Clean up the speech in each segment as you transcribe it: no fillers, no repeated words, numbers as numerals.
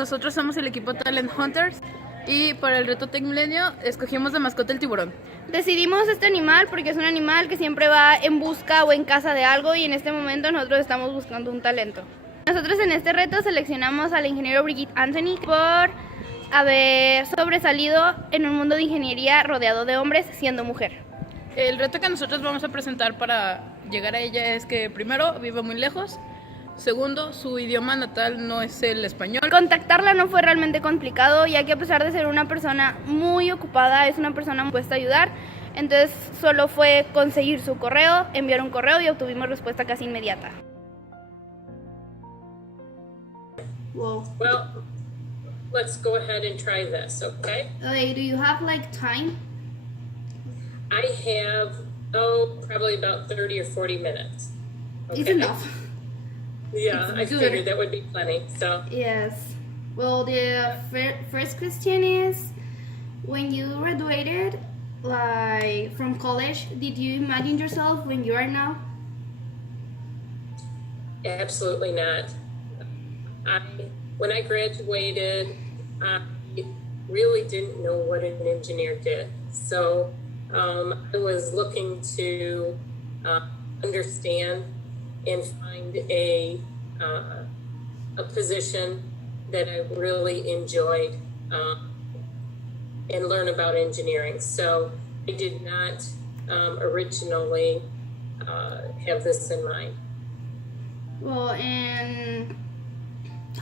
nosotros somos el equipo Talent Hunters y para el reto Tech Milenio escogimos de mascota el tiburón. Decidimos este animal porque es un animal que siempre va en busca o en caza de algo y en este momento nosotros estamos buscando un talento. Nosotros en este reto seleccionamos al ingeniero Brigitte Anthony por haber sobresalido en un mundo de ingeniería rodeado de hombres siendo mujer. El reto que nosotros vamos a presentar para llegar a ella es que primero vive muy lejos, segundo su idioma natal no es el español. Contactarla no fue realmente complicado ya que a pesar de ser una persona muy ocupada es una persona dispuesta a ayudar, entonces solo fue conseguir su correo, enviar un correo y obtuvimos respuesta casi inmediata. Well, let's go ahead and try this, okay? Do you have time? I have, probably about 30 or 40 minutes. Okay? It's enough. Yeah, I It's good. figured that would be plenty, so. Yes. Well, the first question is, when you graduated, from college, did you imagine yourself when you are now? Absolutely not. When I graduated, I really didn't know what an engineer did. So I was looking to understand and find a position that I really enjoyed and learn about engineering. So I did not originally have this in mind. Well, and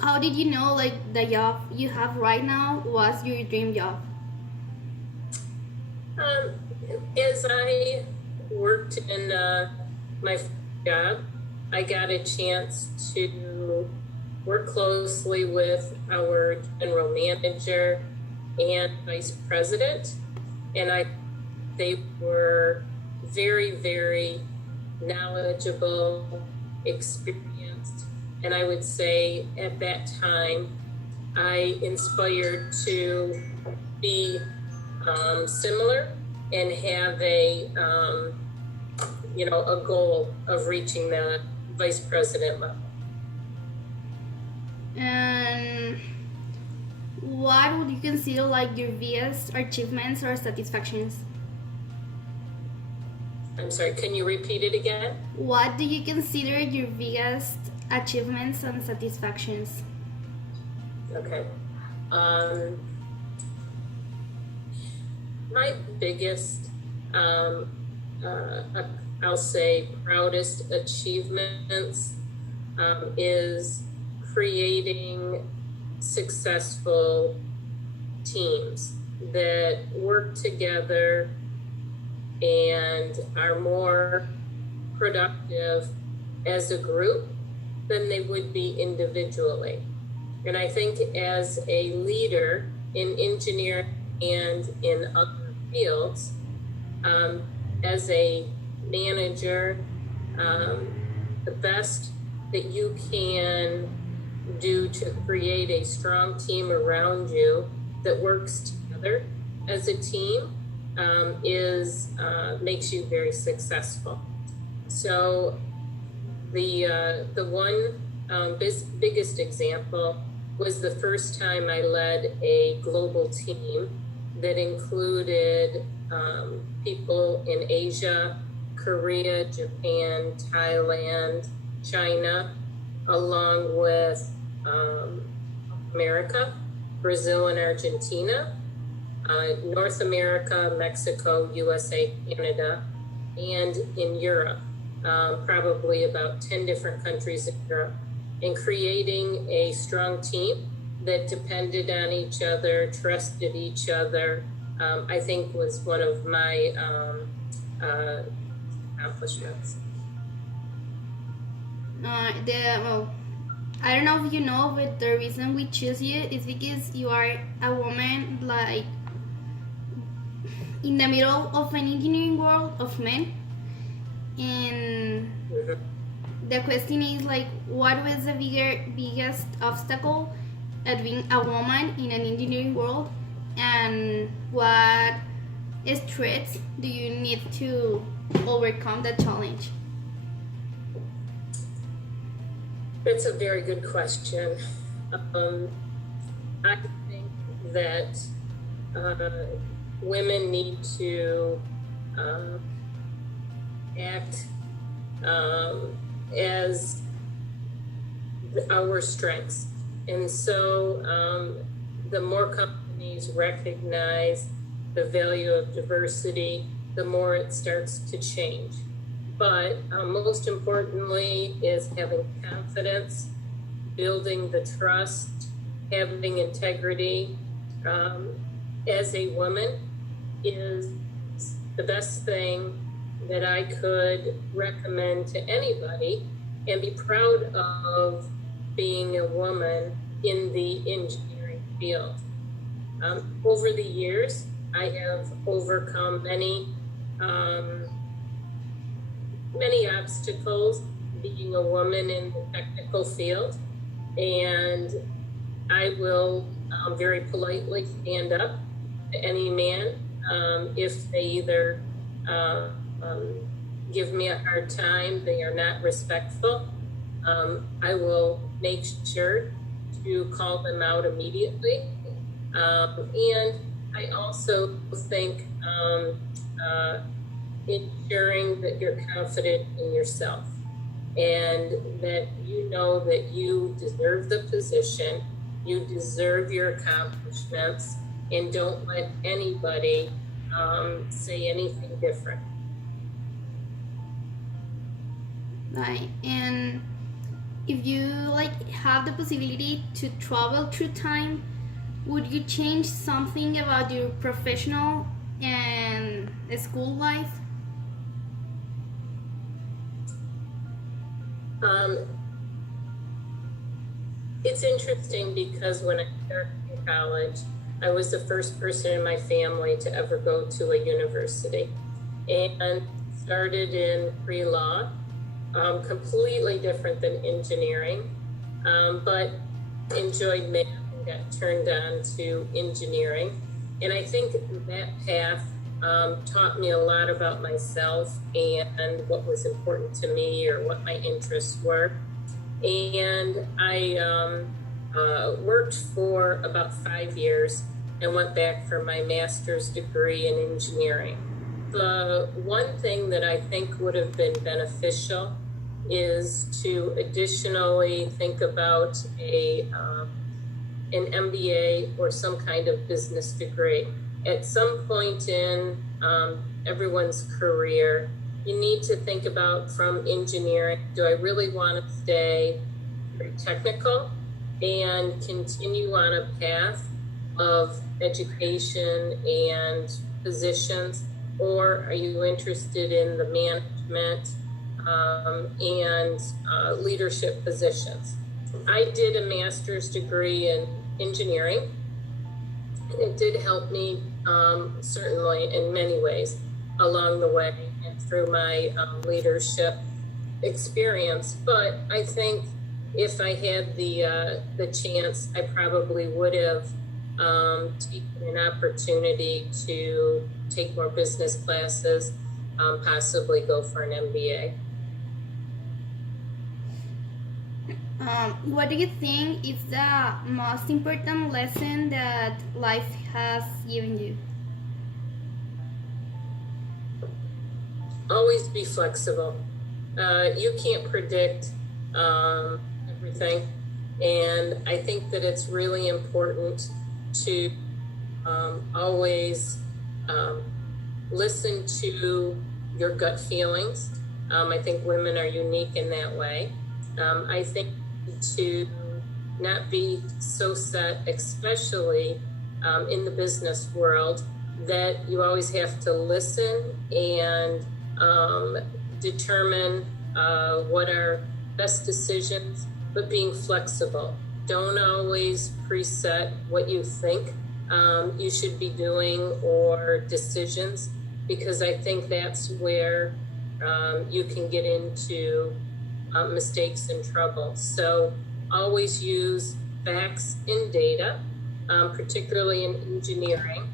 how did you know the job you have right now was your dream job? As I worked in my job, I got a chance to work closely with our general manager and vice president, and they were very, very knowledgeable, experienced, and I would say at that time I inspired to be similar and have a goal of reaching the vice president level. And what would you consider your biggest achievements or satisfactions? I'm sorry, can you repeat it again? What do you consider your biggest achievements and satisfactions? Okay. My biggest, I'll say, proudest achievements is creating successful teams that work together and are more productive as a group than they would be individually. And I think as a leader in engineering and in other fields, as a manager, the best that you can do to create a strong team around you that works together as a team makes you very successful. So the one biggest example was the first time I led a global team that included people in Asia, Korea, Japan, Thailand, China, along with America, Brazil and Argentina, North America, Mexico, USA, Canada, and in Europe, probably about 10 different countries in Europe, and creating a strong team that depended on each other, trusted each other, I think was one of my accomplishments. I don't know if you know, but the reason we choose you is because you are a woman in the middle of an engineering world of men. And the question is what was the biggest obstacle at being a woman in an engineering world, and what threats do you need to overcome that challenge? That's a very good question. I think that women need to act as our strengths. And so the more companies recognize the value of diversity, the more it starts to change. But most importantly is having confidence, building the trust, having integrity. As a woman is the best thing that I could recommend to anybody, and be proud of being a woman in the engineering field. Over the years, I have overcome many obstacles being a woman in the technical field, and I will very politely stand up to any man if they either give me a hard time, they are not respectful. I will make sure to call them out immediately. And I also think ensuring that you're confident in yourself and that you know that you deserve the position, you deserve your accomplishments, and don't let anybody say anything different. Right. And if you have the possibility to travel through time, would you change something about your professional and school life? It's interesting because when I started in college, I was the first person in my family to ever go to a university, and started in pre-law, completely different than engineering, but enjoyed math and got turned on to engineering. And I think that path taught me a lot about myself and what was important to me or what my interests were. And I worked for about 5 years and went back for my master's degree in engineering. The one thing that I think would have been beneficial is to additionally think about an MBA or some kind of business degree. At some point in everyone's career, you need to think about, from engineering, do I really want to stay very technical and continue on a path of education and positions, or are you interested in the management and leadership positions? I did a master's degree in engineering, and it did help me certainly in many ways along the way and through my leadership experience. But I think if I had the chance, I probably would have taken an opportunity to take more business classes, possibly go for an MBA. What do you think is the most important lesson that life has given you? Always be flexible. You can't predict everything. And I think that it's really important to always listen to your gut feelings. I think women are unique in that way. I think to not be so set, especially in the business world, that you always have to listen and determine what are best decisions, but being flexible. Don't always preset what you think you should be doing or decisions, because I think that's where you can get into mistakes and trouble. So always use facts and data, particularly in engineering.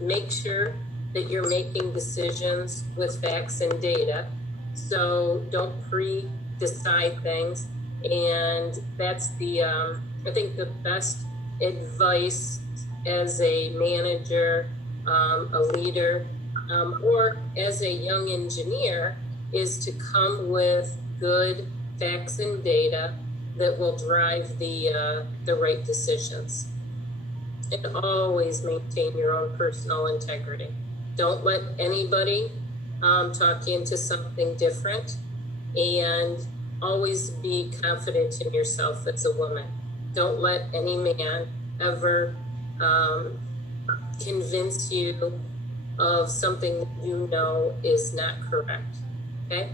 Make sure that you're making decisions with facts and data. So don't pre-decide things. And that's I think the best advice as a manager, a leader, or as a young engineer is to come with good facts and data that will drive the right decisions. And always maintain your own personal integrity. Don't let anybody talk you into something different, and always be confident in yourself as a woman. Don't let any man ever convince you of something that you know is not correct. Okay?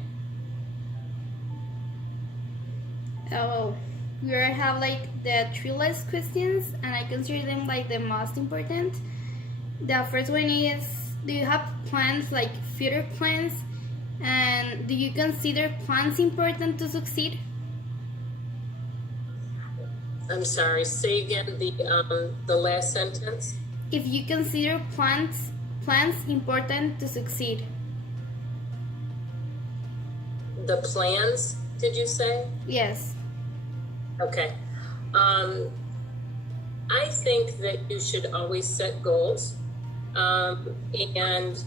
Oh, we have like the 3 last questions, and I consider them like the most important. The first one is, do you have plans, like future plans, and do you consider plans important to succeed? I'm sorry, say again the last sentence. If you consider plans important to succeed. The plans, did you say? Yes. Okay. I think that you should always set goals and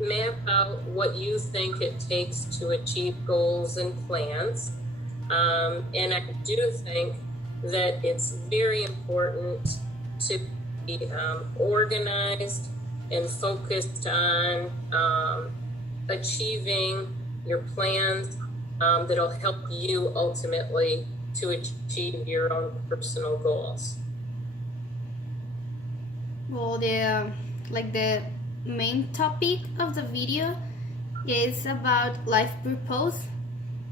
map out what you think it takes to achieve goals and plans. And I do think that it's very important to be organized and focused on achieving your plans that'll help you ultimately to achieve your own personal goals. Well, the main topic of the video is about life purpose,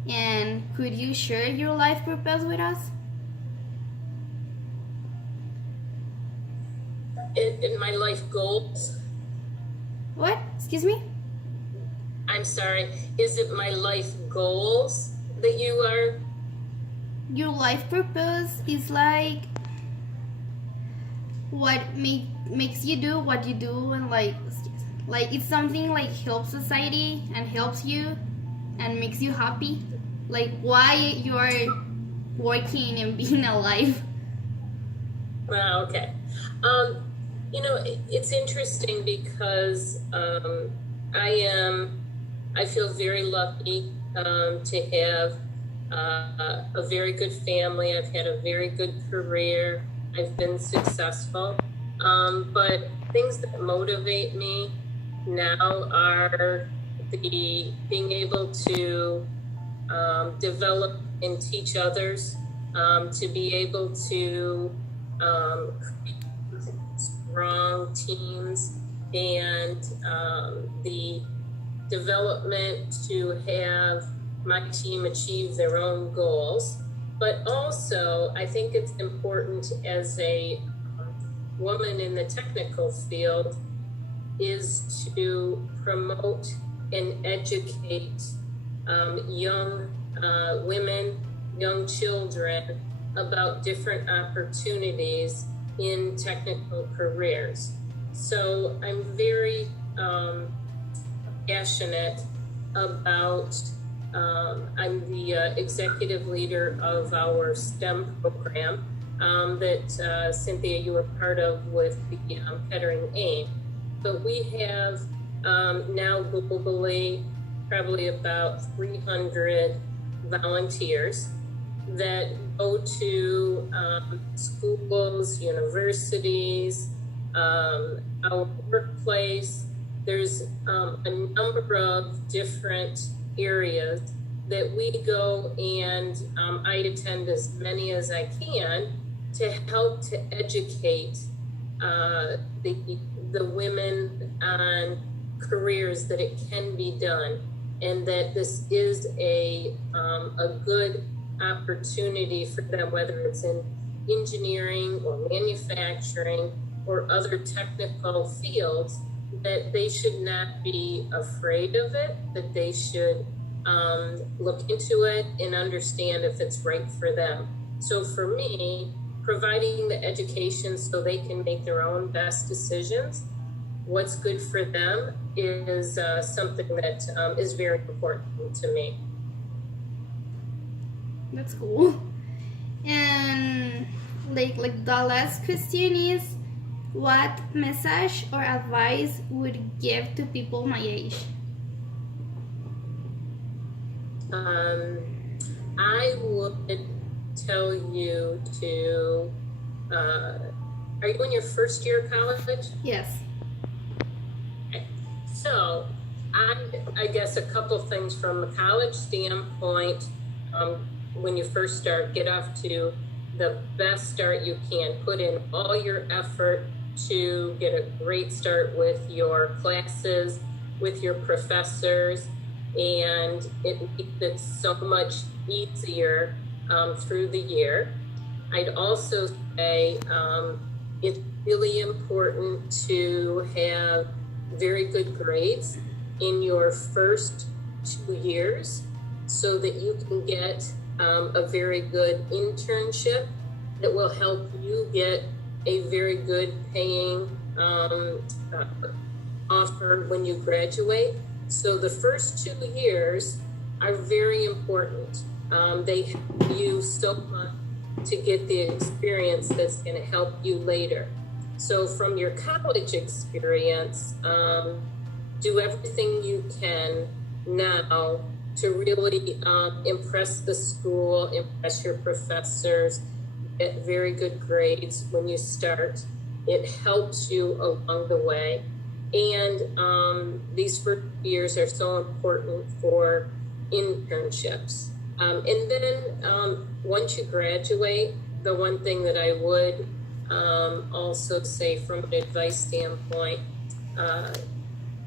and could you share your life purpose with us? In my life goals, What? Excuse me? I'm sorry, is it my life goals that you are? Your life purpose is like what makes you do what you do, and like it's something like helps society and helps you and makes you happy, like why you are working and being alive. Well, okay. You know, it's interesting because I feel very lucky to have a very good family. I've had a very good career. I've been successful. But things that motivate me now are being able to develop and teach others, to be able to create strong teams, and the development to have my team achieve their own goals. But also, I think it's important as a woman in the technical field is to promote and educate young women, young children about different opportunities in technical careers. So I'm very passionate about, I'm the executive leader of our STEM program that Cynthia, you were part of with the Kettering AIM. But we have now globally probably about 300 volunteers that go to schools, universities, our workplace. There's a number of different areas that we go, and I attend as many as I can to help to educate the women on careers that it can be done, and that this is a good opportunity for them, whether it's in engineering or manufacturing or other technical fields, that they should not be afraid of it, that they should look into it and understand if it's right for them. So for me, providing the education so they can make their own best decisions, what's good for them, is something that is very important to me. That's cool. And like the last question is, what message or advice would you give to people my age? I would tell you to, are you in your first year of college? Yes. Okay. So, I guess a couple things from a college standpoint, when you first start, get off to the best start you can. Put in all your effort to get a great start with your classes, with your professors, and it makes it so much easier through the year. I'd also say it's really important to have very good grades in your first 2 years so that you can get a very good internship that will help you get a very good paying offer when you graduate. So the first 2 years are very important. They help you so much to get the experience that's going to help you later. So from your college experience, do everything you can now to really impress the school, impress your professors, get very good grades when you start. It helps you along the way. And these first years are so important for internships. And then once you graduate, the one thing that I would also say from an advice standpoint,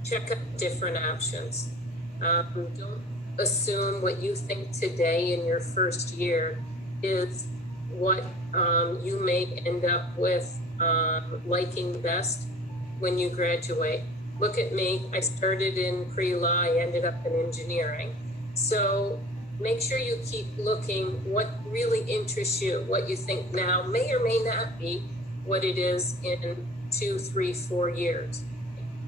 check out different options. Don't assume what you think today in your first year is what you may end up with liking best when you graduate. Look at me. I started in pre-law. I ended up in engineering. So make sure you keep looking what really interests you. What you think now may or may not be what it is in 2, 3, 4 years.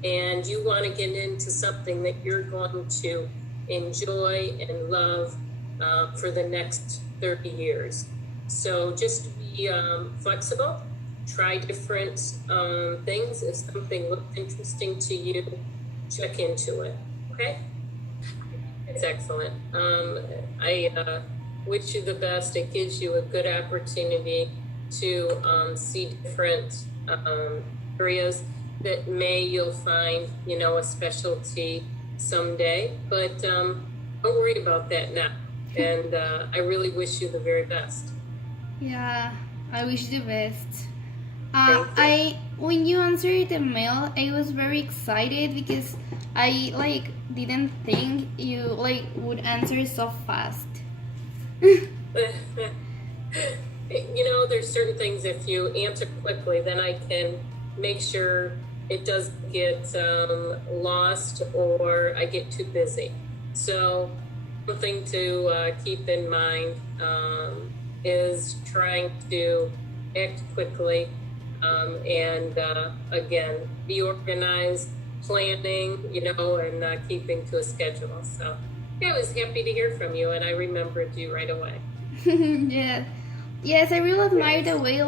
And you want to get into something that you're going to enjoy and love for the next 30 years. So just be flexible. Try different things. If something looks interesting to you, check into it. Okay? It's excellent. I wish you the best. It gives you a good opportunity to see different areas that you'll find, a specialty someday. But don't worry about that now. And I really wish you the very best. Yeah, I wish the best. Thank you. When you answered the mail, I was very excited because I didn't think you would answer so fast. There's certain things, if you answer quickly, then I can make sure it doesn't get lost or I get too busy. So something to keep in mind is trying to act quickly and again, be organized, planning, and keeping to a schedule. So yeah, I was happy to hear from you, and I remembered you right away. Yeah. Yes, I really admire the way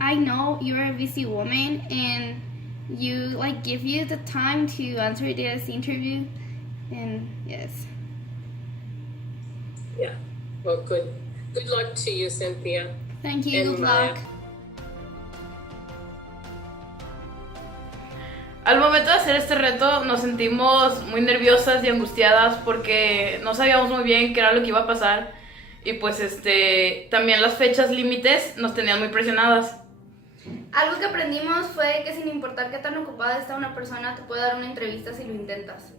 I know you're a busy woman and you give you the time to answer this interview, and yes. Yeah. Well, good luck to you, Cynthia. Thank you. And Good luck. Al momento de hacer este reto nos sentimos muy nerviosas y angustiadas porque no sabíamos muy bien qué era lo que iba a pasar y pues también las fechas límites nos tenían muy presionadas. Algo que aprendimos fue que sin importar qué tan ocupada está una persona, te puede dar una entrevista si lo intentas.